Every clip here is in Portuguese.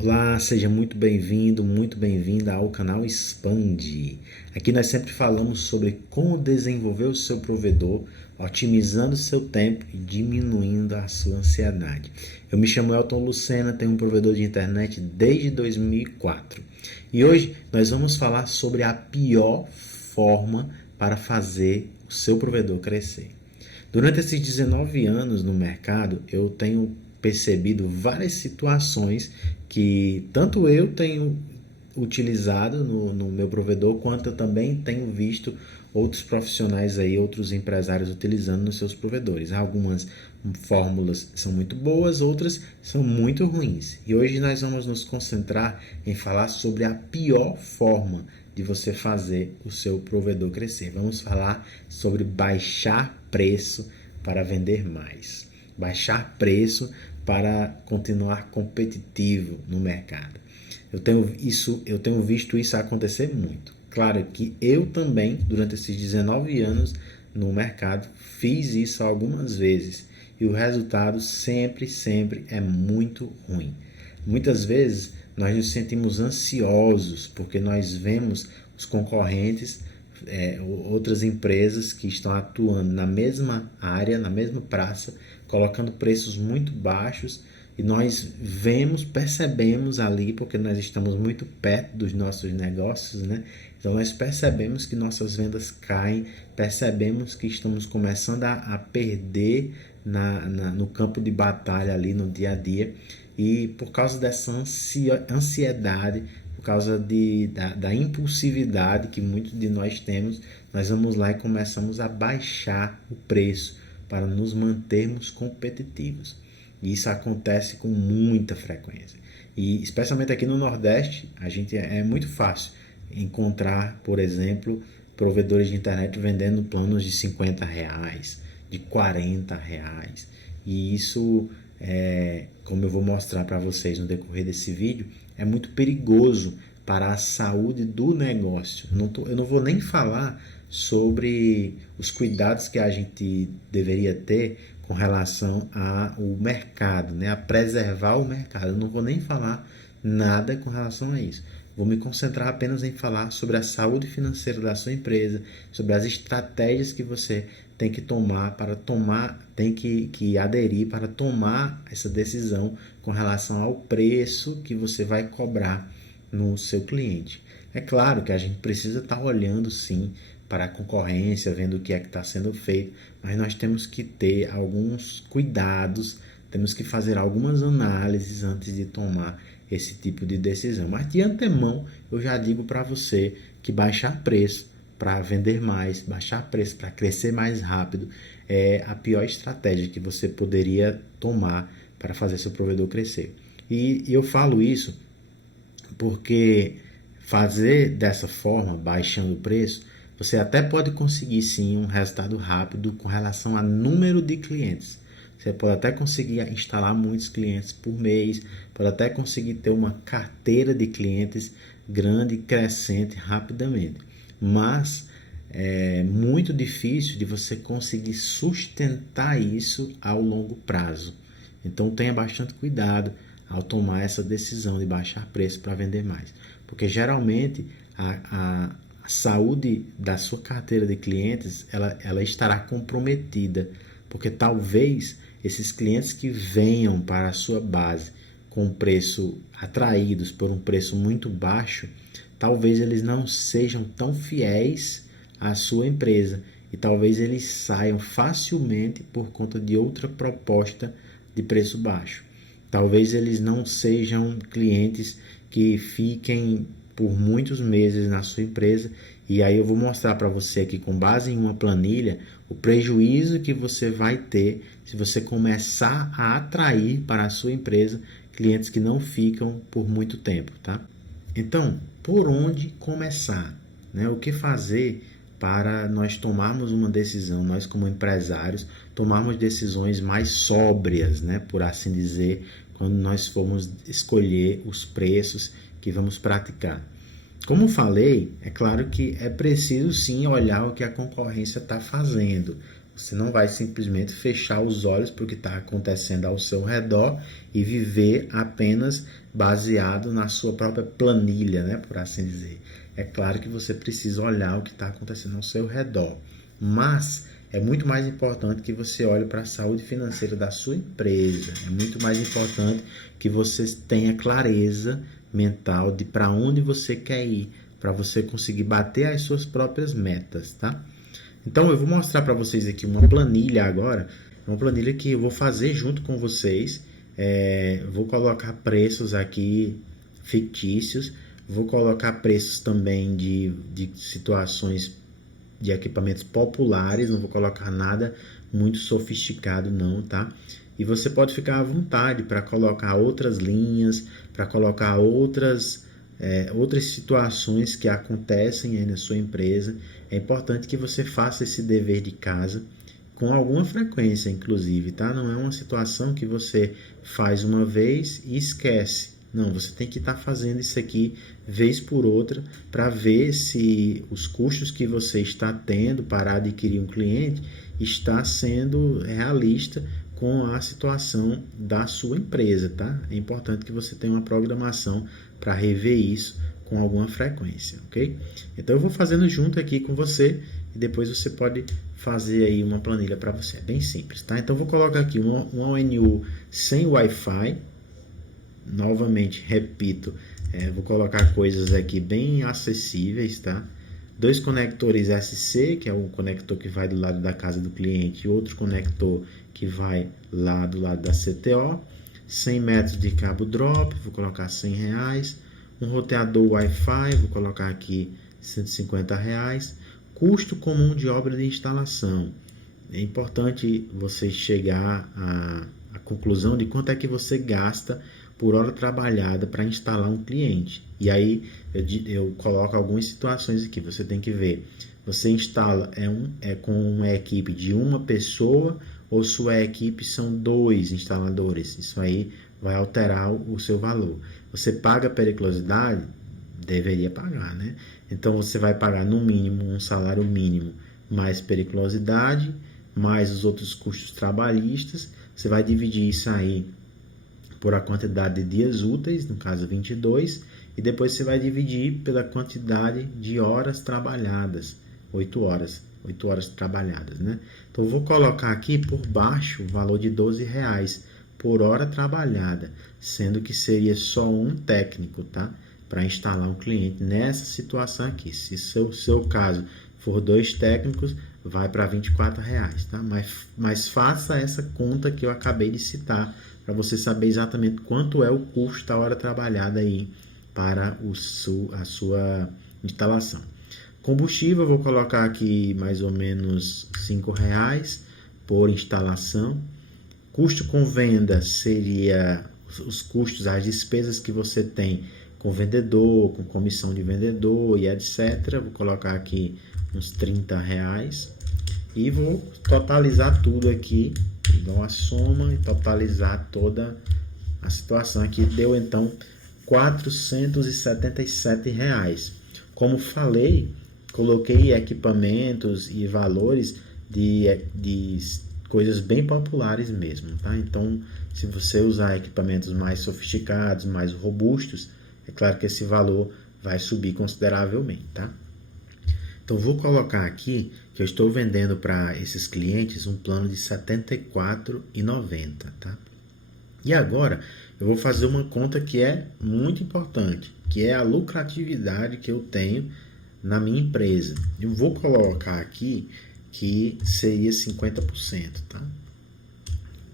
Olá, seja muito bem-vindo, muito bem-vinda ao canal Expande. Aqui nós sempre falamos sobre como desenvolver o seu provedor, otimizando o seu tempo e diminuindo a sua ansiedade. Eu me chamo Elton Lucena, tenho um provedor de internet desde 2004 e hoje nós vamos falar sobre a pior forma para fazer o seu provedor crescer. Durante esses 19 anos no mercado, eu tenho percebido várias situações que tanto eu tenho utilizado no meu provedor, quanto eu também tenho visto outros profissionais aí, outros empresários utilizando nos seus provedores. Algumas fórmulas são muito boas, outras são muito ruins. E hoje nós vamos nos concentrar em falar sobre a pior forma de você fazer o seu provedor crescer. Vamos falar sobre baixar preço para vender mais. Baixar preço para continuar competitivo no mercado. Eu tenho visto isso acontecer muito. Claro que eu também, durante esses 19 anos no mercado, fiz isso algumas vezes e o resultado sempre é muito ruim. Muitas vezes nós nos sentimos ansiosos porque nós vemos os concorrentes, outras empresas que estão atuando na mesma área, na mesma praça, colocando preços muito baixos e nós percebemos ali, porque nós estamos muito perto dos nossos negócios, né? Então nós percebemos que nossas vendas caem, percebemos que estamos começando a perder no campo de batalha ali no dia a dia, e por causa dessa ansiedade, por causa da impulsividade que muitos de nós temos, nós vamos lá e começamos a baixar o preço para nos mantermos competitivos. E isso acontece com muita frequência. E especialmente aqui no Nordeste, é muito fácil encontrar, por exemplo, provedores de internet vendendo planos de R$ 50, de R$ 40. E isso, como eu vou mostrar para vocês no decorrer desse vídeo, é muito perigoso para a saúde do negócio. Eu não vou nem falar sobre os cuidados que a gente deveria ter com relação ao mercado, né? A preservar o mercado. Eu não vou nem falar nada com relação a isso. Vou me concentrar apenas em falar sobre a saúde financeira da sua empresa, sobre as estratégias que você tem que tem que aderir para tomar essa decisão com relação ao preço que você vai cobrar no seu cliente. É claro que a gente precisa estar olhando sim para a concorrência, vendo o que é que está sendo feito, mas nós temos que ter alguns cuidados, temos que fazer algumas análises antes de tomar esse tipo de decisão. Mas de antemão eu já digo para você que baixar preço para vender mais, baixar preço para crescer mais rápido é a pior estratégia que você poderia tomar para fazer seu provedor crescer. E eu falo isso porque fazer dessa forma, baixando o preço, você até pode conseguir sim um resultado rápido com relação a número de clientes. Você pode até conseguir instalar muitos clientes por mês, pode até conseguir ter uma carteira de clientes grande e crescente rapidamente. Mas é muito difícil de você conseguir sustentar isso ao longo prazo. Então tenha bastante cuidado ao tomar essa decisão de baixar preço para vender mais. Porque geralmente a saúde da sua carteira de clientes ela estará comprometida, porque talvez esses clientes que venham para a sua base com preço atraídos por um preço muito baixo, talvez eles não sejam tão fiéis à sua empresa e talvez eles saiam facilmente por conta de outra proposta de preço baixo. Talvez eles não sejam clientes que fiquem por muitos meses na sua empresa, e aí eu vou mostrar para você aqui com base em uma planilha o prejuízo que você vai ter se você começar a atrair para a sua empresa clientes que não ficam por muito tempo, tá? Então, por onde começar, né? O que fazer para nós tomarmos uma decisão, nós como empresários, tomarmos decisões mais sóbrias, né? Por assim dizer, quando nós formos escolher os preços que vamos praticar. Como falei, é claro que é preciso sim olhar o que a concorrência está fazendo. Você não vai simplesmente fechar os olhos para o que está acontecendo ao seu redor e viver apenas baseado na sua própria planilha, né, por assim dizer. É claro que você precisa olhar o que está acontecendo ao seu redor, mas é muito mais importante que você olhe para a saúde financeira da sua empresa. É muito mais importante que você tenha clareza mental de para onde você quer ir, para você conseguir bater as suas próprias metas, tá? Então eu vou mostrar para vocês aqui uma planilha agora, uma planilha que eu vou fazer junto com vocês. Vou colocar preços aqui fictícios, vou colocar preços também de situações de equipamentos populares, não vou colocar nada muito sofisticado não, tá? E você pode ficar à vontade para colocar outras linhas, para colocar outras situações que acontecem aí na sua empresa. É importante que você faça esse dever de casa com alguma frequência, inclusive, tá? Não é uma situação que você faz uma vez e esquece. Não, você tem que estar fazendo isso aqui vez por outra para ver se os custos que você está tendo para adquirir um cliente está sendo realista com a situação da sua empresa, tá? É importante que você tenha uma programação para rever isso com alguma frequência, ok? Então eu vou fazendo junto aqui com você e depois você pode fazer aí uma planilha para você. É bem simples, tá? Então eu vou colocar aqui um ONU sem Wi-Fi. Novamente, repito, vou colocar coisas aqui bem acessíveis, tá? 2 conectores SC, que é o conector que vai do lado da casa do cliente, e outro conector que vai lá do lado da CTO. 100 metros de cabo drop, vou colocar R$100. Um roteador Wi-Fi, vou colocar aqui R$150. Custo comum de obra de instalação. É importante você chegar à conclusão de quanto é que você gasta por hora trabalhada para instalar um cliente. E aí eu coloco algumas situações aqui. Você tem que ver, você instala com uma equipe de uma pessoa ou sua equipe são 2 instaladores. Isso aí vai alterar o seu valor. Você paga periculosidade? Deveria pagar, né? Então você vai pagar no mínimo um salário mínimo mais periculosidade, mais os outros custos trabalhistas. Você vai dividir isso aí por a quantidade de dias úteis, no caso 22, e depois você vai dividir pela quantidade de horas trabalhadas, 8 horas trabalhadas, né? Então eu vou colocar aqui por baixo o valor de R$12 por hora trabalhada, sendo que seria só um técnico, tá? Para instalar um cliente nessa situação aqui. Se o seu caso for 2 técnicos, vai para R$24, tá? Mas faça essa conta que eu acabei de citar, para você saber exatamente quanto é o custo da hora trabalhada aí para a sua instalação. Combustível, eu vou colocar aqui mais ou menos R$5 por instalação. Custo com venda seria os custos, as despesas que você tem com vendedor, com comissão de vendedor e etc. Vou colocar aqui uns R$30 e vou totalizar tudo aqui, igual a soma, e totalizar toda a situação aqui. Deu então R$477. Como falei, coloquei equipamentos e valores de coisas bem populares mesmo, tá? Então, se você usar equipamentos mais sofisticados, mais robustos, é claro que esse valor vai subir consideravelmente, tá? Então, vou colocar aqui que eu estou vendendo para esses clientes um plano de R$ 74,90, tá? E agora, eu vou fazer uma conta que é muito importante, que é a lucratividade que eu tenho na minha empresa. Eu vou colocar aqui que seria 50%, tá?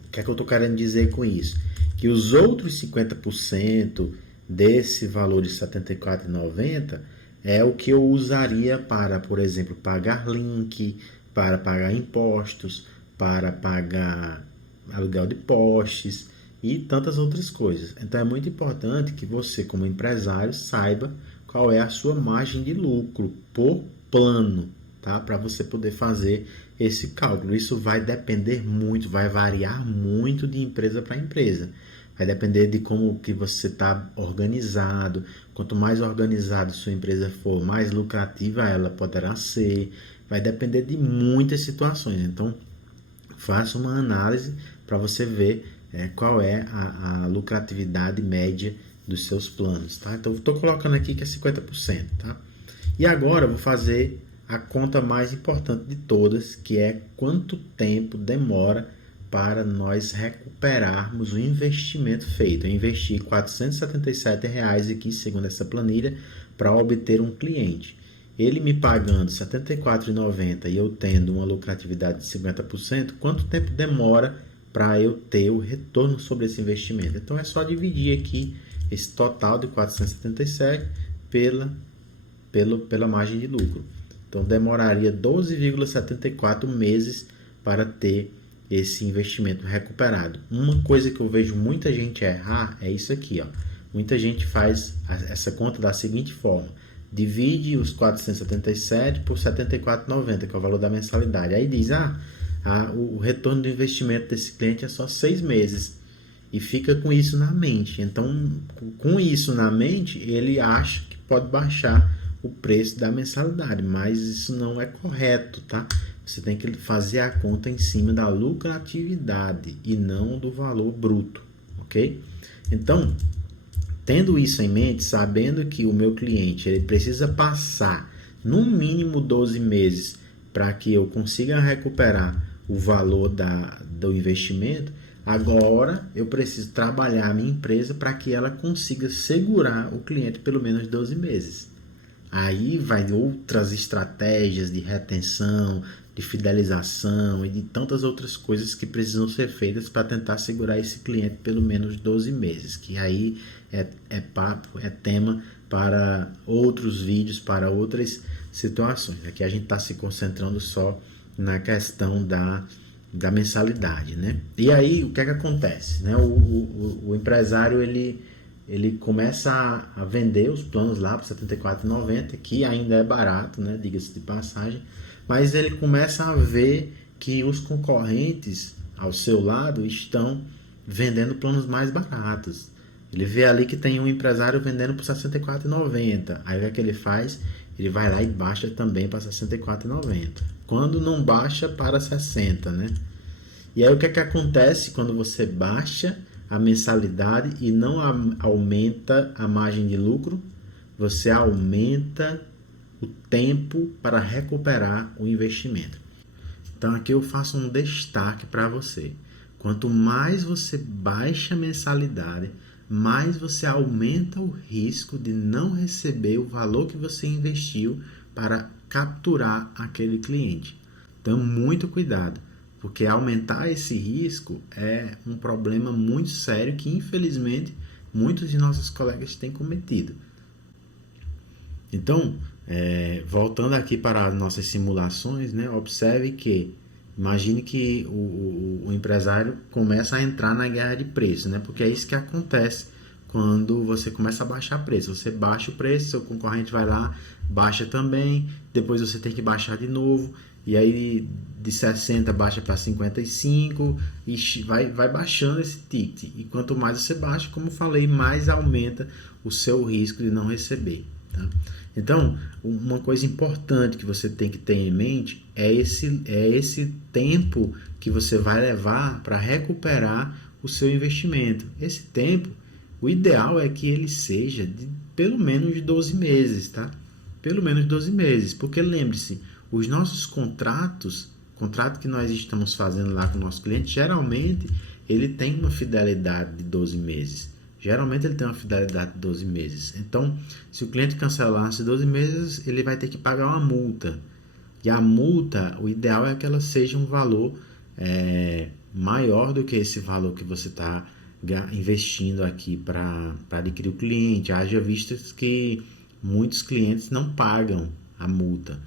O que é que eu estou querendo dizer com isso? Que os outros 50% desse valor de R$ 74,90 é o que eu usaria para, por exemplo, pagar link, para pagar impostos, para pagar aluguel de postes e tantas outras coisas. Então é muito importante que você, como empresário, saiba qual é a sua margem de lucro por plano, tá? Para você poder fazer esse cálculo. Isso vai depender muito, vai variar muito de empresa para empresa. Vai depender de como que você está organizado. Quanto mais organizado sua empresa for, mais lucrativa ela poderá ser. Vai depender de muitas situações. Então, Faça uma análise para você ver qual é a lucratividade média dos seus planos, tá? Então, eu estou colocando aqui que é 50%, tá? E agora eu vou fazer a conta mais importante de todas, que é quanto tempo demora para nós recuperarmos o investimento feito. Eu investi R$ 477 aqui, segundo essa planilha, para obter um cliente. Ele me pagando R$ 74,90 e eu tendo uma lucratividade de 50%, quanto tempo demora para eu ter o retorno sobre esse investimento? Então, é só dividir aqui esse total de 477 pela margem de lucro. Então, demoraria 12,74 meses para ter esse investimento recuperado. Uma coisa que eu vejo muita gente errar é isso aqui, ó. Muita gente faz essa conta da seguinte forma: divide os 477 por 74,90, que é o valor da mensalidade. Aí diz, o retorno do investimento desse cliente é só 6 meses. E fica com isso na mente. Então, com isso na mente, ele acha que pode baixar o preço da mensalidade, mas isso não é correto, tá? Você tem que fazer a conta em cima da lucratividade e não do valor bruto, ok? Então, tendo isso em mente, sabendo que o meu cliente ele precisa passar no mínimo 12 meses para que eu consiga recuperar o valor do investimento, agora eu preciso trabalhar a minha empresa para que ela consiga segurar o cliente pelo menos 12 meses. Aí vai outras estratégias de retenção, de fidelização e de tantas outras coisas que precisam ser feitas para tentar segurar esse cliente pelo menos 12 meses, que aí é papo, é tema para outros vídeos, para outras situações. Aqui a gente está se concentrando só na questão da mensalidade, né? E aí o que é que acontece, né? O empresário ele começa a vender os planos lá por R$ 74,90, que ainda é barato, né? Diga-se de passagem, mas ele começa a ver que os concorrentes ao seu lado estão vendendo planos mais baratos. Ele vê ali que tem um empresário vendendo por R$ 64,90. Aí o que ele faz? Ele vai lá e baixa também para R$ 64,90. Quando não baixa, para 60, né? E aí o que é que acontece quando você baixa a mensalidade e não aumenta a margem de lucro? Você aumenta o tempo para recuperar o investimento. Então aqui eu faço um destaque para você. Quanto mais você baixa a mensalidade, mais você aumenta o risco de não receber o valor que você investiu para capturar aquele cliente. Então, muito cuidado, porque aumentar esse risco é um problema muito sério que, infelizmente, muitos de nossos colegas têm cometido. Então, voltando aqui para as nossas simulações, né, observe que, imagine que o empresário começa a entrar na guerra de preço, né, porque é isso que acontece quando você começa a baixar preço. Você baixa o preço, seu concorrente vai lá, baixa também, depois você tem que baixar de novo, e aí de 60 baixa para 55 e vai baixando esse ticket. E quanto mais você baixa, como falei, mais aumenta o seu risco de não receber. Tá? Então, uma coisa importante que você tem que ter em mente é esse tempo que você vai levar para recuperar o seu investimento. Esse tempo, o ideal é que ele seja de pelo menos 12 meses, tá? Pelo menos 12 meses, porque lembre-se, os nossos contrato que nós estamos fazendo lá com o nosso cliente, geralmente ele tem uma fidelidade de 12 meses. Geralmente ele tem uma fidelidade de 12 meses. Então, se o cliente cancelar esses 12 meses, ele vai ter que pagar uma multa. E a multa, o ideal é que ela seja um valor maior do que esse valor que você está investindo aqui para adquirir o cliente. Haja vistas que muitos clientes não pagam a multa,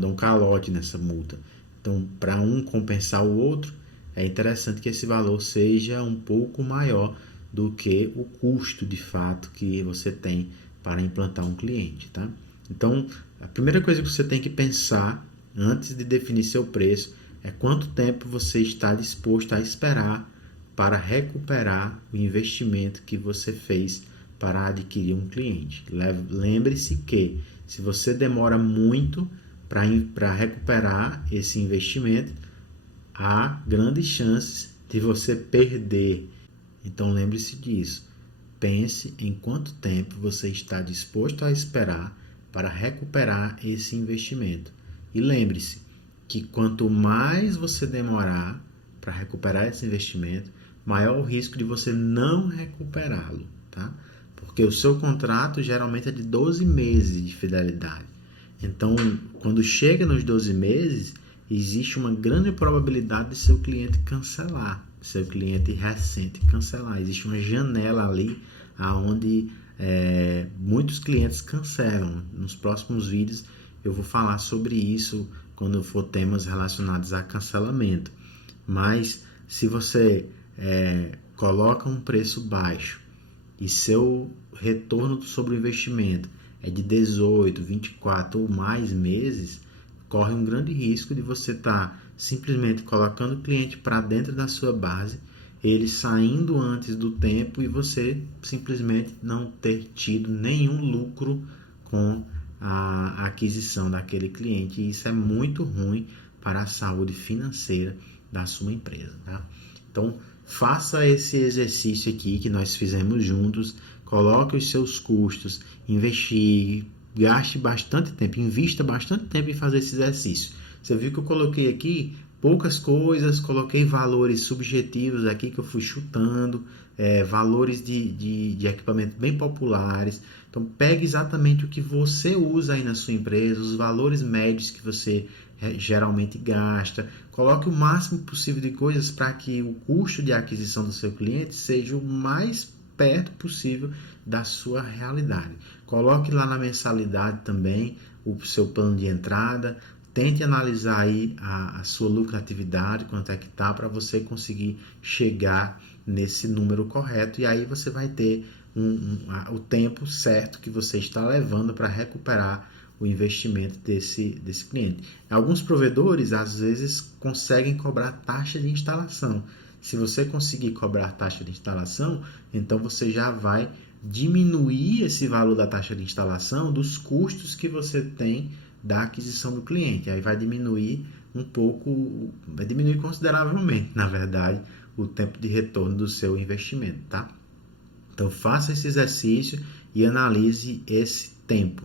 dão calote nessa multa. Então, para um compensar o outro, é interessante que esse valor seja um pouco maior do que o custo de fato que você tem para implantar um cliente, tá? Então, a primeira coisa que você tem que pensar antes de definir seu preço é quanto tempo você está disposto a esperar para recuperar o investimento que você fez para adquirir um cliente. Lembre-se que se você demora muito para recuperar esse investimento, há grandes chances de você perder. Então lembre-se disso. Pense em quanto tempo você está disposto a esperar para recuperar esse investimento. E lembre-se que quanto mais você demorar para recuperar esse investimento, maior o risco de você não recuperá-lo, tá? Porque o seu contrato geralmente é de 12 meses de fidelidade. Então, quando chega nos 12 meses, existe uma grande probabilidade de seu cliente cancelar, seu cliente recente cancelar. Existe uma janela ali onde muitos clientes cancelam. Nos próximos vídeos eu vou falar sobre isso quando for temas relacionados a cancelamento. Mas se você coloca um preço baixo e seu retorno sobre o investimento é de 18, 24 ou mais meses, corre um grande risco de você estar simplesmente colocando o cliente para dentro da sua base, ele saindo antes do tempo e você simplesmente não ter tido nenhum lucro com a aquisição daquele cliente. E isso é muito ruim para a saúde financeira da sua empresa, tá? Então, faça esse exercício aqui que nós fizemos juntos, coloque os seus custos, investigue, gaste bastante tempo, invista bastante tempo em fazer esse exercício. Você viu que eu coloquei aqui poucas coisas, coloquei valores subjetivos aqui que eu fui chutando, valores de equipamento bem populares. Então, pegue exatamente o que você usa aí na sua empresa, os valores médios que você geralmente gasta, coloque o máximo possível de coisas para que o custo de aquisição do seu cliente seja o mais perto possível da sua realidade. Coloque lá na mensalidade também o seu plano de entrada, tente analisar aí a sua lucratividade, quanto é que está, para você conseguir chegar nesse número correto, e aí você vai ter o tempo certo que você está levando para recuperar o investimento desse cliente. Alguns provedores, às vezes, conseguem cobrar taxa de instalação. Se você conseguir cobrar taxa de instalação, então você já vai diminuir esse valor da taxa de instalação dos custos que você tem da aquisição do cliente. Aí vai diminuir um pouco, vai diminuir consideravelmente, na verdade, o tempo de retorno do seu investimento, tá? Então faça esse exercício e analise esse tempo.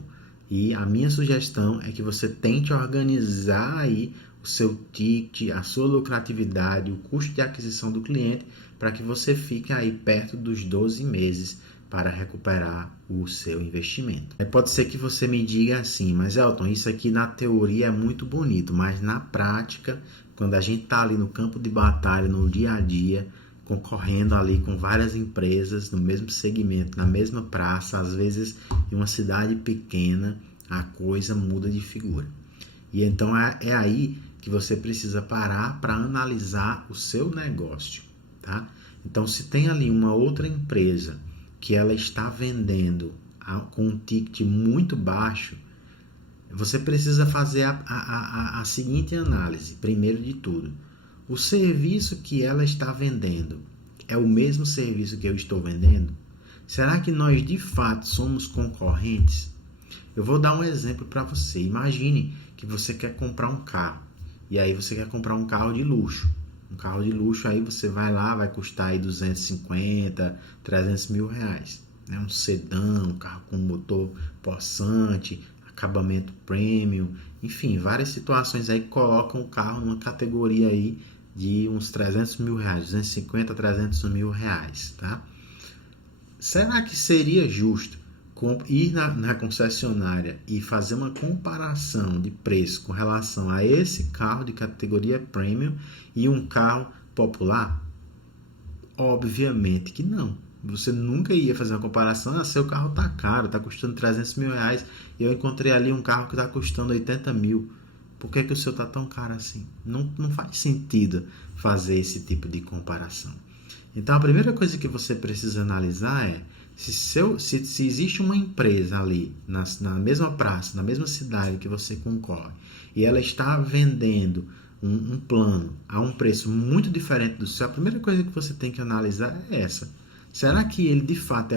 E a minha sugestão é que você tente organizar aí o seu ticket, a sua lucratividade, o custo de aquisição do cliente, para que você fique aí perto dos 12 meses para recuperar o seu investimento. Pode ser que você me diga assim, mas Elton, isso aqui na teoria é muito bonito, mas na prática, quando a gente está ali no campo de batalha, no dia a dia, concorrendo ali com várias empresas no mesmo segmento, na mesma praça, às vezes em uma cidade pequena, a coisa muda de figura. E então é aí que você precisa parar para analisar o seu negócio, tá? Então, se tem ali uma outra empresa que ela está vendendo com um ticket muito baixo, você precisa fazer a seguinte análise, primeiro de tudo. O serviço que ela está vendendo é o mesmo serviço que eu estou vendendo? Será que nós de fato somos concorrentes? Eu vou dar um exemplo para você. Imagine que você quer comprar um carro. E aí você quer comprar um carro de luxo. Um carro de luxo, aí você vai lá, vai custar aí 250, 300 mil reais. Um sedã, um carro com motor possante, acabamento premium, enfim, várias situações aí que colocam o carro numa categoria aí de uns 300 mil reais, 250 a 300 mil reais, tá? Será que seria justo ir na concessionária e fazer uma comparação de preço com relação a esse carro de categoria premium e um carro popular? Obviamente que não. Você nunca ia fazer uma comparação, seu carro está caro, está custando 300 mil reais, e eu encontrei ali um carro que está custando 80 mil. Por que o seu está tão caro assim? Não faz sentido fazer esse tipo de comparação. Então, a primeira coisa que você precisa analisar é se existe uma empresa ali na mesma praça, na mesma cidade que você concorre, e ela está vendendo um plano a um preço muito diferente do seu, a primeira coisa que você tem que analisar é essa. Será que ele de fato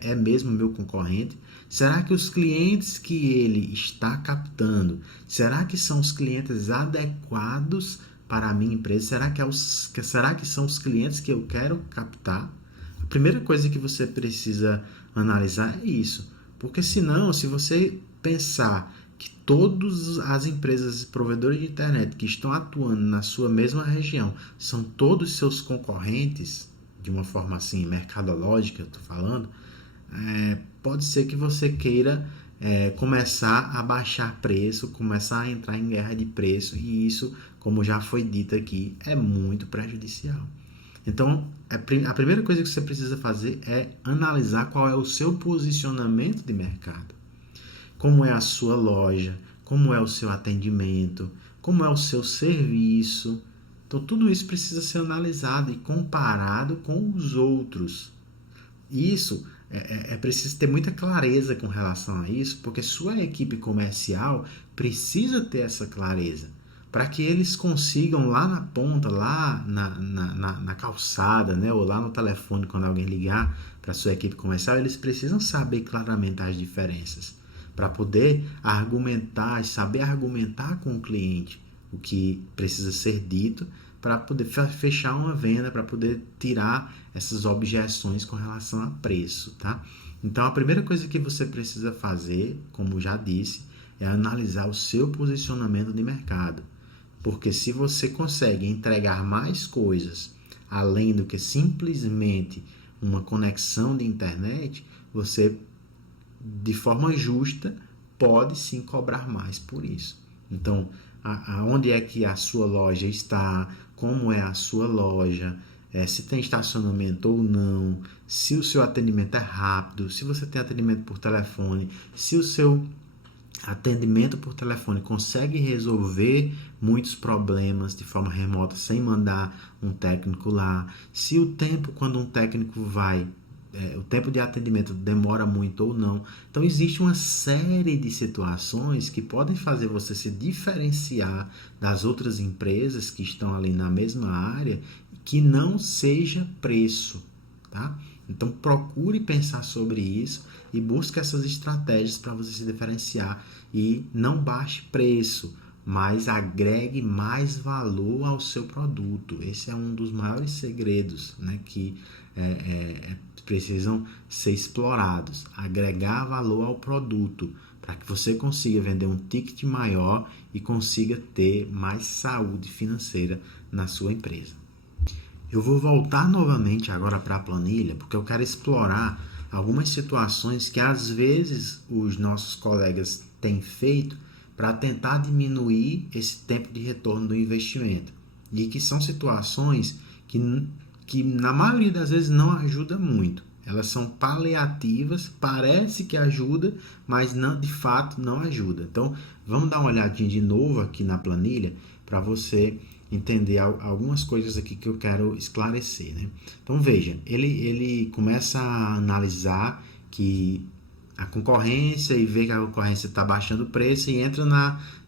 é mesmo meu concorrente? Será que os clientes que ele está captando, será que são os clientes adequados para a minha empresa? Será que são os clientes que eu quero captar? A primeira coisa que você precisa analisar é isso. Porque senão, se você pensar que todas as empresas e provedores de internet que estão atuando na sua mesma região são todos seus concorrentes, de uma forma assim, mercadológica, estou falando, pode ser que você queira começar a baixar preço, começar a entrar em guerra de preço, e isso, como já foi dito aqui, é muito prejudicial. Então, a primeira coisa que você precisa fazer é analisar qual é o seu posicionamento de mercado. Como é a sua loja, como é o seu atendimento, como é o seu serviço. Então, tudo isso precisa ser analisado e comparado com os outros. Isso é preciso ter muita clareza com relação a isso, porque sua equipe comercial precisa ter essa clareza, para que eles consigam lá na ponta, lá na calçada, né, ou lá no telefone, quando alguém ligar para a sua equipe comercial, eles precisam saber claramente as diferenças, para poder argumentar, saber argumentar com o cliente o que precisa ser dito, para poder fechar uma venda, para poder tirar essas objeções com relação a preço, tá? Então, a primeira coisa que você precisa fazer, como já disse, é analisar o seu posicionamento de mercado. Porque se você consegue entregar mais coisas, além do que simplesmente uma conexão de internet, você, de forma justa, pode sim cobrar mais por isso. Então, onde é que a sua loja está, como é a sua loja, se tem estacionamento ou não, se o seu atendimento é rápido, se você tem atendimento por telefone, se o seu atendimento por telefone consegue resolver muitos problemas de forma remota sem mandar um técnico lá, se o tempo quando um técnico vai, o tempo de atendimento demora muito ou não. Então existe uma série de situações que podem fazer você se diferenciar das outras empresas que estão ali na mesma área, que não seja preço, tá? Então procure pensar sobre isso e busque essas estratégias para você se diferenciar e não baixe preço, mas agregue mais valor ao seu produto. Esse é um dos maiores segredos, né, que precisam ser explorados. Agregar valor ao produto para que você consiga vender um ticket maior e consiga ter mais saúde financeira na sua empresa. Eu vou voltar novamente agora para a planilha, porque eu quero explorar algumas situações que às vezes os nossos colegas têm feito para tentar diminuir esse tempo de retorno do investimento. E que são situações que na maioria das vezes não ajudam muito. Elas são paliativas, parece que ajuda, mas não, de fato não ajuda. Então, vamos dar uma olhadinha de novo aqui na planilha para você entender algumas coisas aqui que eu quero esclarecer, né? Então veja, ele começa a analisar que a concorrência e vê que a concorrência está baixando o preço e entra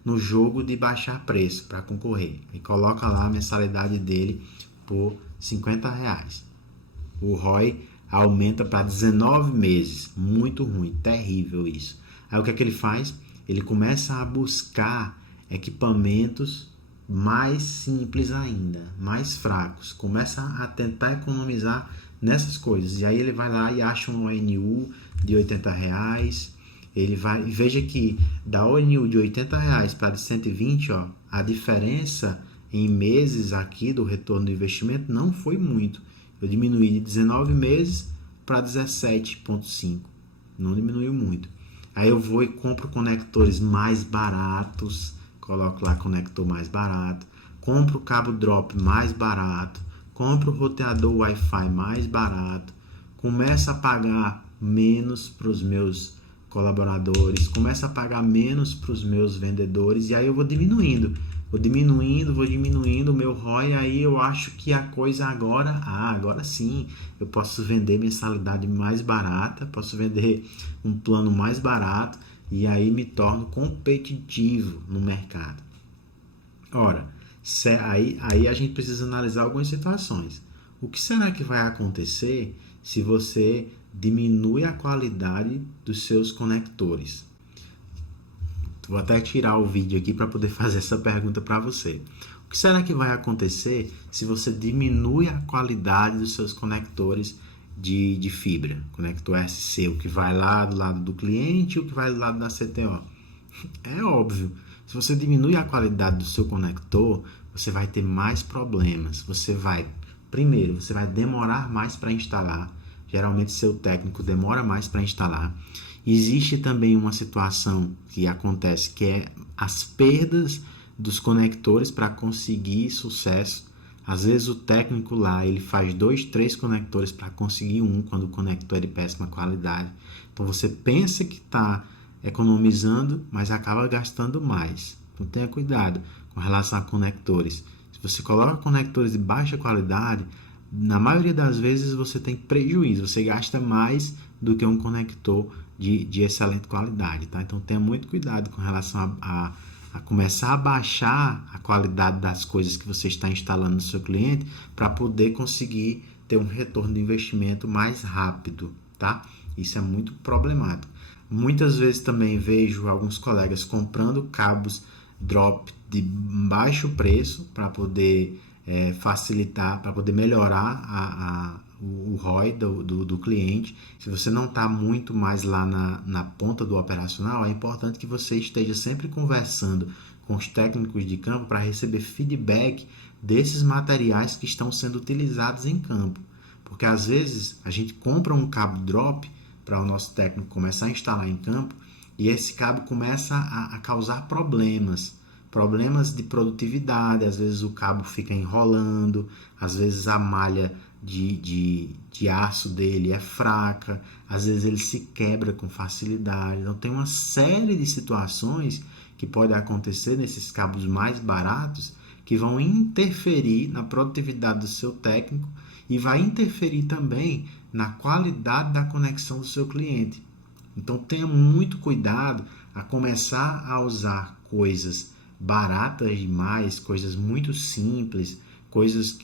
no jogo de baixar preço para concorrer e coloca lá a mensalidade dele por R$50. O ROI aumenta para 19 meses, muito ruim, terrível isso. Aí o que é que ele faz? Ele começa a buscar equipamentos mais simples ainda, mais fracos, começa a tentar economizar nessas coisas, e aí ele vai lá e acha um ONU de R$80, ele vai, veja que da ONU de R$80 para de 120, ó, a diferença em meses aqui do retorno do investimento não foi muito, eu diminuí de 19 meses para 17,5, não diminuiu muito. Aí eu vou e compro conectores mais baratos, coloco lá conector mais barato, compro o cabo drop mais barato, compro o roteador Wi-Fi mais barato, começo a pagar menos para os meus colaboradores, começo a pagar menos para os meus vendedores, e aí eu vou diminuindo o meu ROI, aí eu acho que a coisa agora sim, eu posso vender mensalidade mais barata, posso vender um plano mais barato, e aí me torno competitivo no mercado. Ora, aí a gente precisa analisar algumas situações. O que será que vai acontecer se você diminui a qualidade dos seus conectores? Vou até tirar o vídeo aqui para poder fazer essa pergunta para você. O que será que vai acontecer se você diminui a qualidade dos seus conectores de fibra? Conector SC, o que vai lá do lado do cliente e o que vai do lado da CTO. É óbvio, se você diminui a qualidade do seu conector, você vai ter mais problemas. Primeiro, você vai demorar mais para instalar. Geralmente, seu técnico demora mais para instalar. Existe também uma situação que acontece, que é as perdas dos conectores para conseguir sucesso. Às vezes o técnico lá, ele faz 2, 3 conectores para conseguir um, quando o conector é de péssima qualidade. Então você pensa que está economizando, mas acaba gastando mais. Então tenha cuidado com relação a conectores. Se você coloca conectores de baixa qualidade, na maioria das vezes você tem prejuízo, você gasta mais do que um conector de excelente qualidade, tá? Então tenha muito cuidado com relação a começar a baixar a qualidade das coisas que você está instalando no seu cliente para poder conseguir ter um retorno de investimento mais rápido, tá? Isso é muito problemático. Muitas vezes também vejo alguns colegas comprando cabos drop de baixo preço para poder facilitar, para poder melhorar o ROI do cliente. Se você não está muito mais lá na ponta do operacional, é importante que você esteja sempre conversando com os técnicos de campo para receber feedback desses materiais que estão sendo utilizados em campo. Porque às vezes a gente compra um cabo drop para o nosso técnico começar a instalar em campo e esse cabo começa a causar problemas de produtividade. Às vezes o cabo fica enrolando, às vezes a malha de aço dele é fraca, às vezes ele se quebra com facilidade. Então tem uma série de situações que podem acontecer nesses cabos mais baratos que vão interferir na produtividade do seu técnico e vai interferir também na qualidade da conexão do seu cliente. Então tenha muito cuidado a começar a usar coisas baratas demais, coisas muito simples, coisas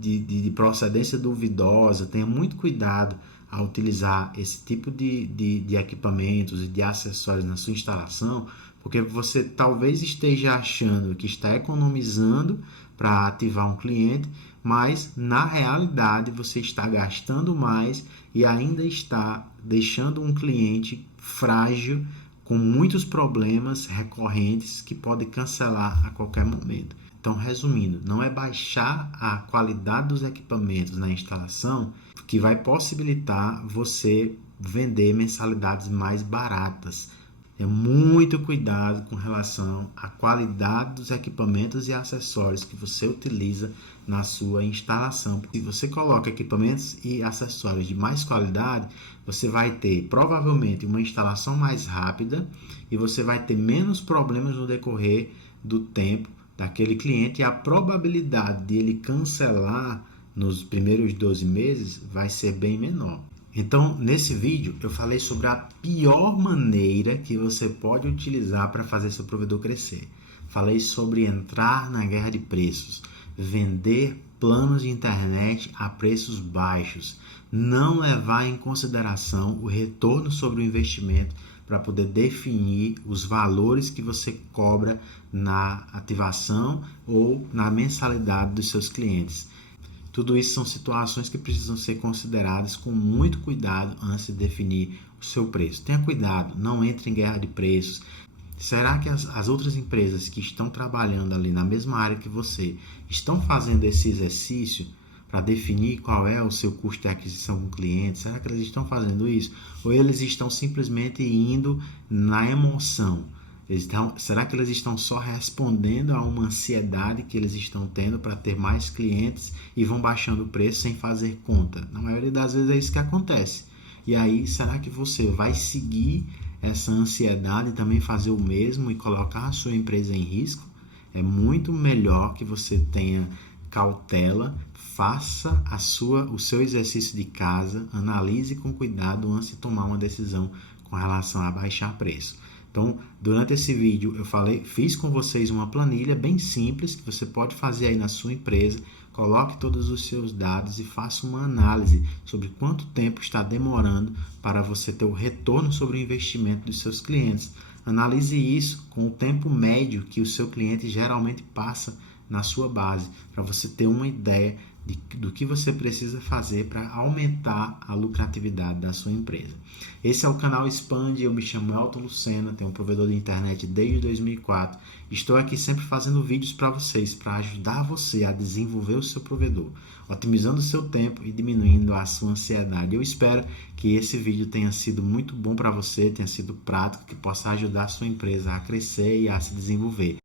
de procedência duvidosa. Tenha muito cuidado a utilizar esse tipo de equipamentos e de acessórios na sua instalação, porque você talvez esteja achando que está economizando para ativar um cliente, mas na realidade você está gastando mais e ainda está deixando um cliente frágil, com muitos problemas recorrentes que pode cancelar a qualquer momento. Então, resumindo, não é baixar a qualidade dos equipamentos na instalação que vai possibilitar você vender mensalidades mais baratas. Tenha muito cuidado com relação à qualidade dos equipamentos e acessórios que você utiliza na sua instalação. Se você coloca equipamentos e acessórios de mais qualidade, você vai ter provavelmente uma instalação mais rápida e você vai ter menos problemas no decorrer do tempo daquele cliente, e a probabilidade de ele cancelar nos primeiros 12 meses vai ser bem menor. Então, nesse vídeo, eu falei sobre a pior maneira que você pode utilizar para fazer seu provedor crescer. Falei sobre entrar na guerra de preços, vender planos de internet a preços baixos, não levar em consideração o retorno sobre o investimento para poder definir os valores que você cobra na ativação ou na mensalidade dos seus clientes. Tudo isso são situações que precisam ser consideradas com muito cuidado antes de definir o seu preço. Tenha cuidado, não entre em guerra de preços. Será que as outras empresas que estão trabalhando ali na mesma área que você estão fazendo esse exercício para definir qual é o seu custo de aquisição com o cliente? Será que eles estão fazendo isso? Ou eles estão simplesmente indo na emoção? Será que eles estão só respondendo a uma ansiedade que eles estão tendo para ter mais clientes e vão baixando o preço sem fazer conta? Na maioria das vezes é isso que acontece. E aí, será que você vai seguir essa ansiedade e também fazer o mesmo e colocar a sua empresa em risco? É muito melhor que você tenha cautela, faça o seu exercício de casa, analise com cuidado antes de tomar uma decisão com relação a baixar preço. Então, durante esse vídeo eu fiz com vocês uma planilha bem simples que você pode fazer aí na sua empresa. Coloque todos os seus dados e faça uma análise sobre quanto tempo está demorando para você ter o retorno sobre o investimento dos seus clientes. Analise isso com o tempo médio que o seu cliente geralmente passa na sua base, para você ter uma ideia do que você precisa fazer para aumentar a lucratividade da sua empresa. Esse é o canal Expande, eu me chamo Elton Lucena, tenho um provedor de internet desde 2004. Estou aqui sempre fazendo vídeos para vocês, para ajudar você a desenvolver o seu provedor, otimizando o seu tempo e diminuindo a sua ansiedade. Eu espero que esse vídeo tenha sido muito bom para você, tenha sido prático, que possa ajudar a sua empresa a crescer e a se desenvolver.